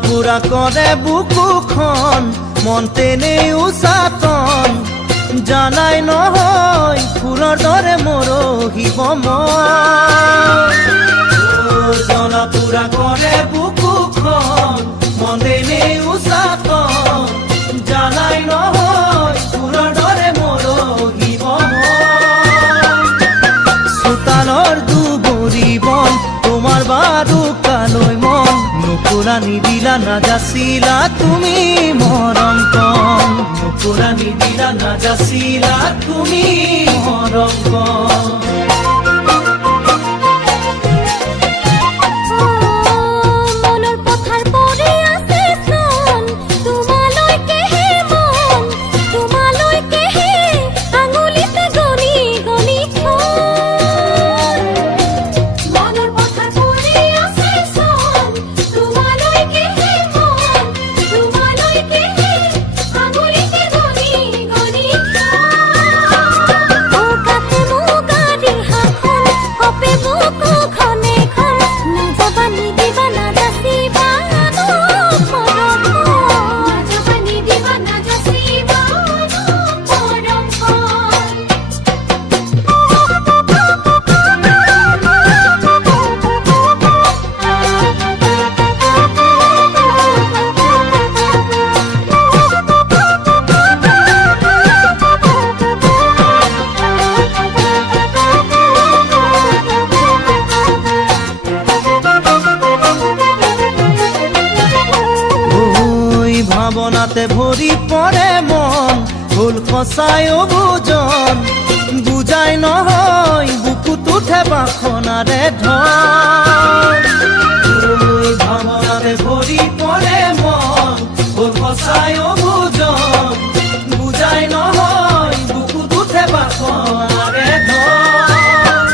পুৰা কৰে বুকুখন মন তেনেই উচাতন জানাই নহয় ফুলৰ দৰে মৰহিব মন জ্বলা পুৰা কৰে বুকুখন মন তেনেই উচাতন জানাই নহয় ফুলৰ দৰে মৰহিব মন চোতালৰ দুবৰি বন তোমাৰ বাৰুকালৈ মন নুপুৰা নিদিলা নাযাচিলা তুমি মৰম কণ নুপুৰা নিদিলা নাযাচিলা তুমি মৰম কণ ভাৱনাতে ভৰি পৰে মন ভুল সঁচাই অবুজন বুজাই নহয় বুকুত উঠে বাসনাৰে ধন ভাৱনাতে ভৰি পৰে মন ভুল সঁচাই অবুজন বুজাই নহয় বুকুত উঠে বাসনাৰে ধন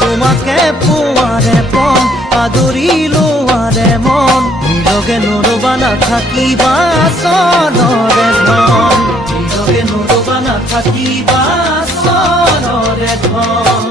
তোমাকে পোৱাৰে পন আদৰি লোৱাৰে মন নিলগে নৰবা নাথাকিবা চনৰে ধন নিলগে নৰবা নাথাকিবা চনৰে ধন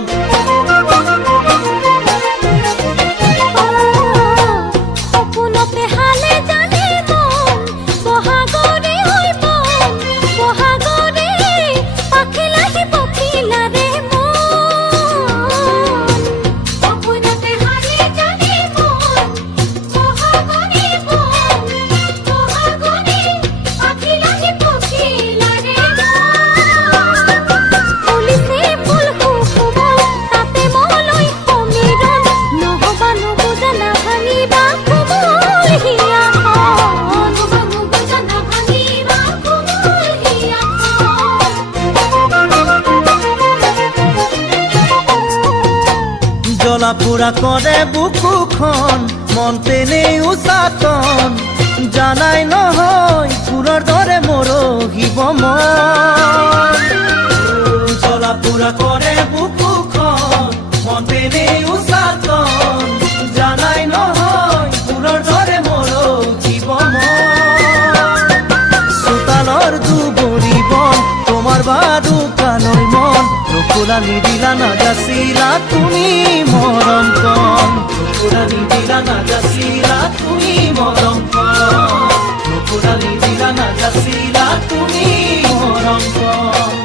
জ্বলা পুৰা কৰে বুকুখন মন তেনেই উচাতন জানাই নহয় ফুলৰ দৰে মৰহিব মন জ্বলা পুৰা কৰে বুকুখন মন তেনেই উচাতন জানাই নহয় ফুলৰ দৰে মৰহিব মন চোতালৰ দুবৰি বন তোমাৰ বাৰুকালৈ মন নুপুৰা নিদিলা নাযাচিলা তুমি মৰম কণ নুপুৰা নিদিলা নাযাচিলা তুমি মৰম কণ নুপুৰা নিদিলা নাযাচিলা তুমি মৰম কণ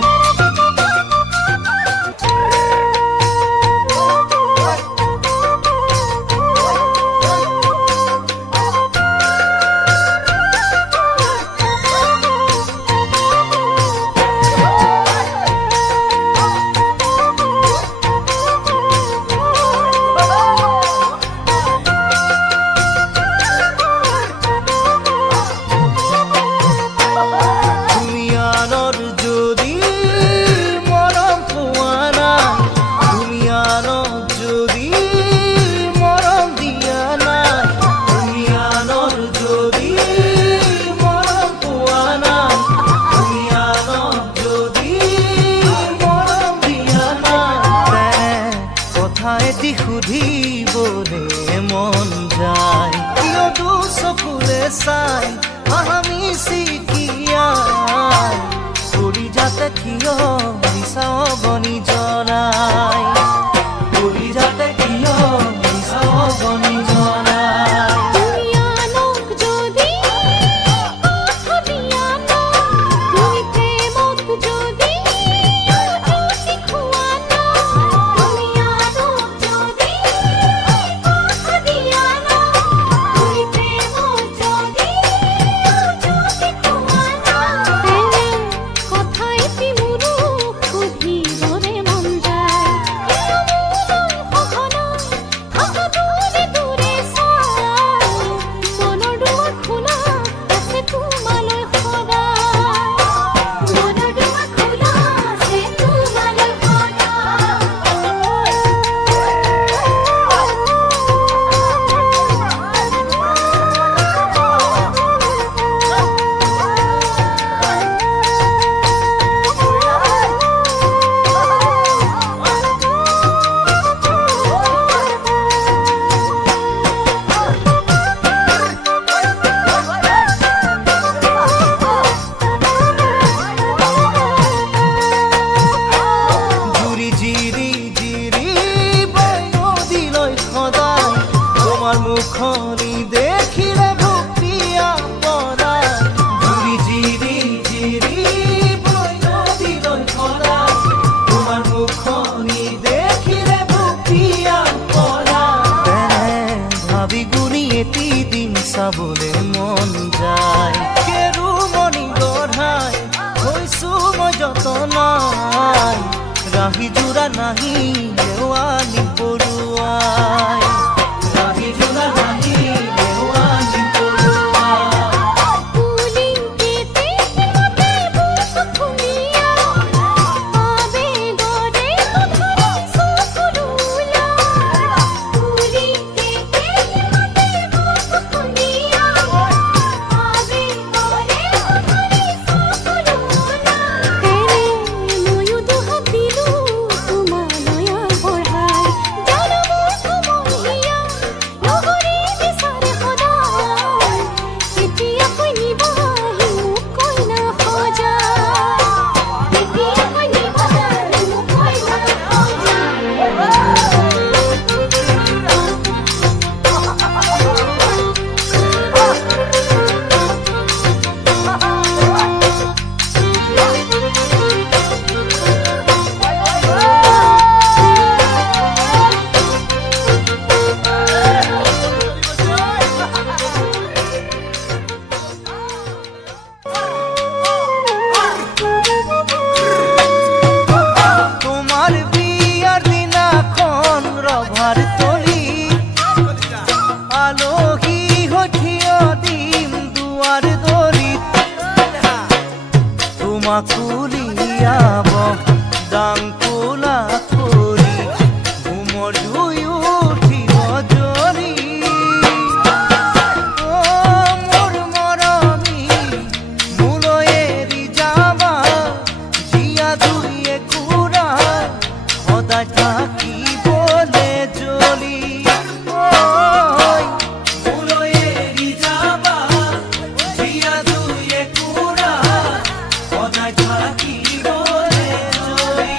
নাই ৰাহি জোৰা নাহি দেৱানী পৰুৱাই ৰাহি জোৰা নাহি দেৱানী মাকুলিয়াব ডাংকুলা কৰি ঘুমৰ ধুই উঠিব জৰি মোৰ মৰমী মোলৈ এৰি যাবা জীয়া জুইয়ে কুৰা সদায় থাকিবলে জ্বলি মোলৈ এৰি যাবা জীয়া জুইয়ে কুৰা সদায় থাকিবলে জ্বলি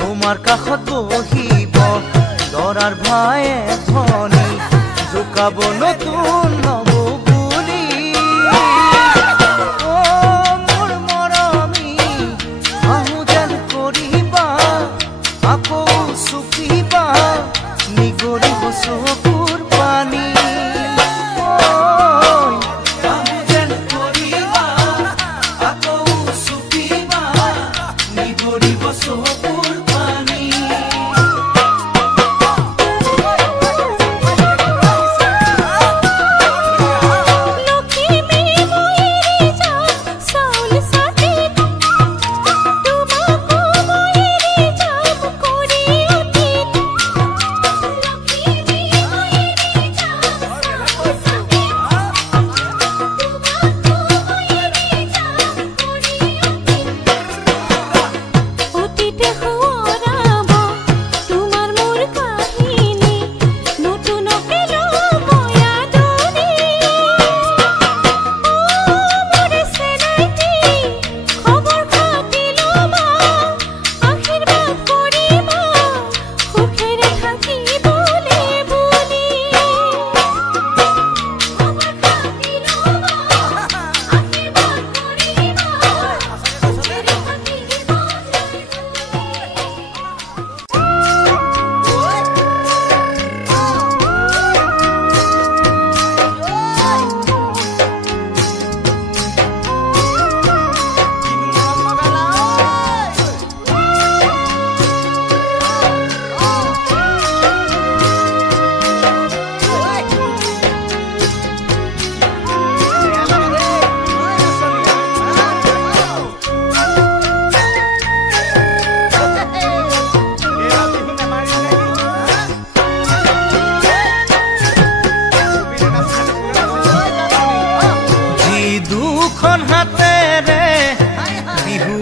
তোমাৰ কাষত বহিব লৰাৰ ভায়ে ধনী জোকাব নতুন নব বুলি মোৰ মৰমী আহো যেন কৰিবা আকৌ চুপিবা নিগৰিব চকুৰ পানী আহো যেন কৰিবা আকৌ চুপিবা নিগৰিব চকুৰ পানী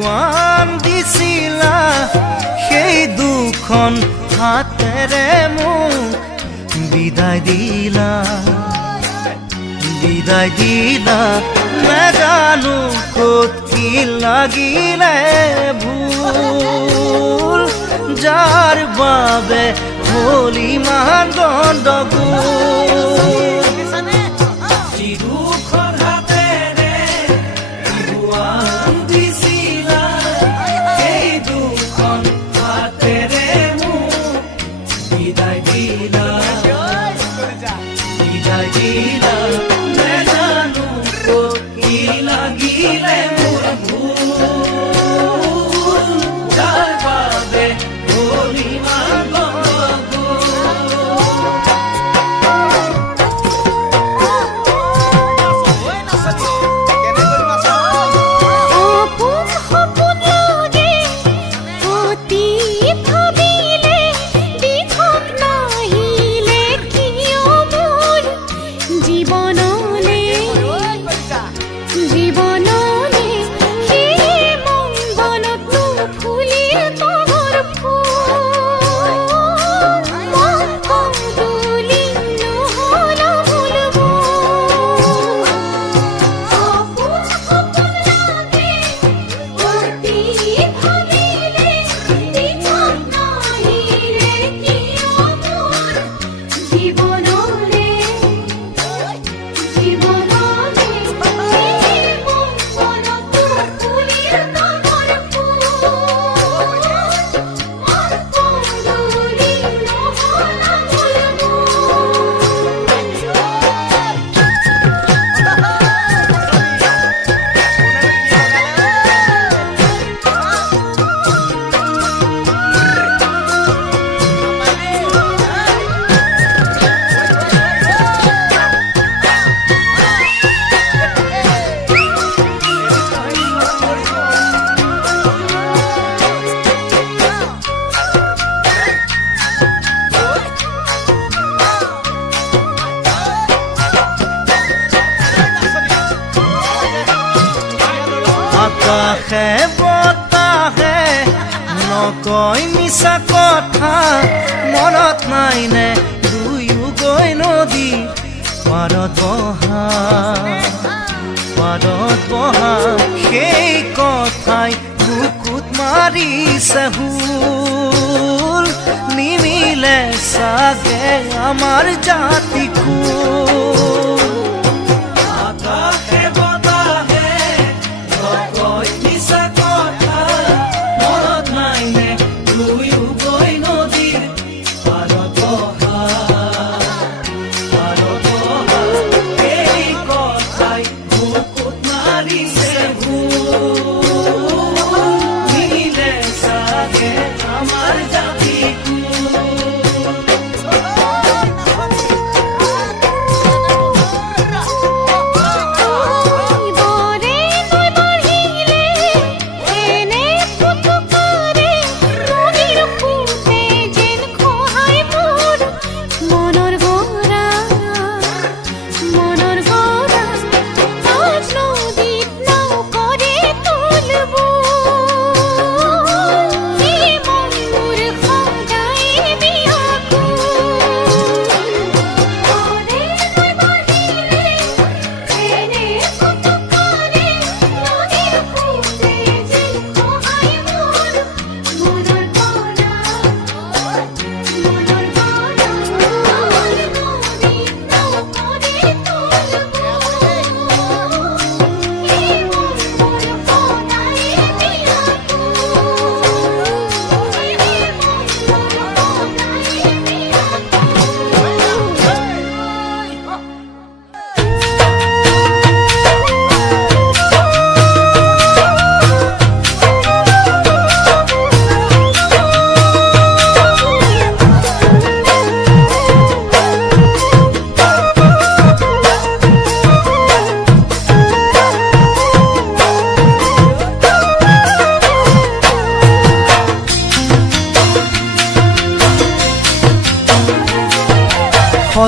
ভুৱান দিছিলা সেই দুখন হাতেৰে মোক বিদায় দিলা নাজানো ক'ত কি লাগিলে ভুল যাৰ বাবে হ'ল ইমান গণ্ডগোল আকাশে বতাহে নকয় মিছা কথা মনত নাইনে দুয়ো গৈ নদী পাৰত বহা সেই কথাই বুকুত মাৰিছে হুল নিমিলে চাগে আমাৰ জাতিকুল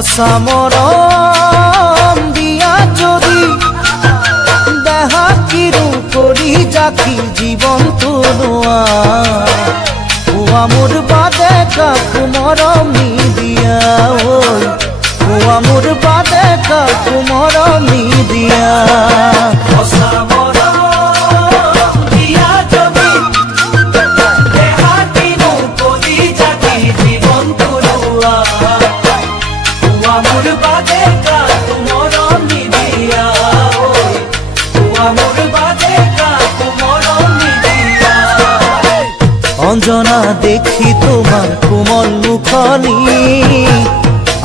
সঁচা মৰম দিয়া যদি দেহা কিৰো কৰি জাকি জীৱন অঞ্জনা দেখি তোমাৰ কোমল মুখনি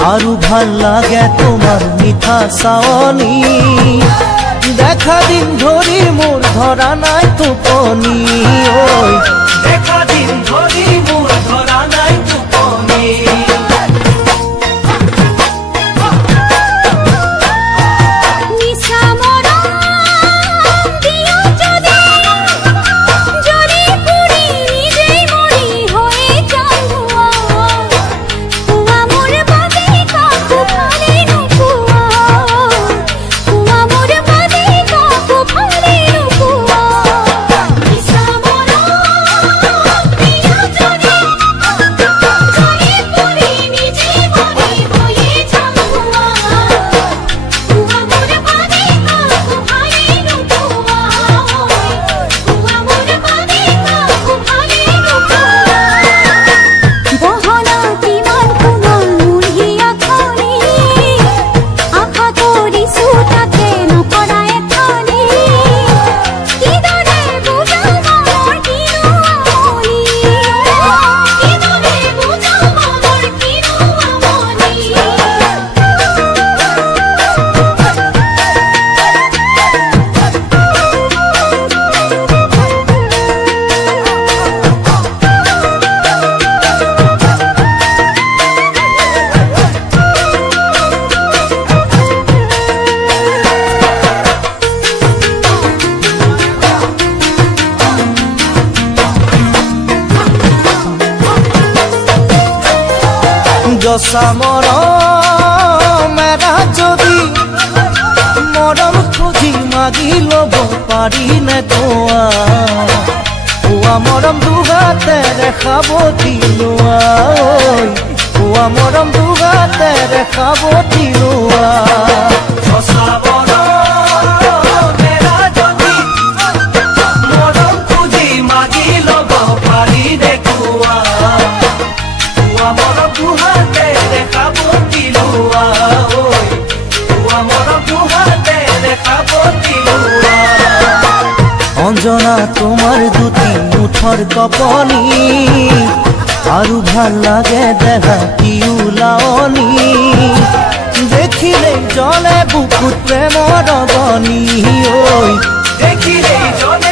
আৰু ভাল লাগে তোমাৰ মিঠা চাৱনি দেখা দিন ধৰি মোৰ ধৰা নাই টোপনি ঐ দেখা দিন ধৰি মোৰ ধৰা নাই টোপনি জচা মৰম এৰা যদি মৰম খুজি মাগি ল'ব পাৰি নে কোৱা কোৱা মৰম দুগাতেৰে খাব দিলোৱা কোৱা মৰম দুগাতেৰে খাব দিলোৱা জচা মৰম এৰা যদি মৰম খুজি মাগি ল'ব পাৰি নে কোৱা কোৱা মৰম দুহাতে দেখাব দিলোৱা কোৱা মৰম দুহাতে দেখাব দিলোৱা অঞ্জনা তোমাৰ দুটি মুঠৰ কপনি আৰু ভাল লাগে দেখা কি ওলাৱনি দেখিলেই জ্বলে বুকুত প্ৰেমৰ অগনি ঐ দেখিলেই জ্বলে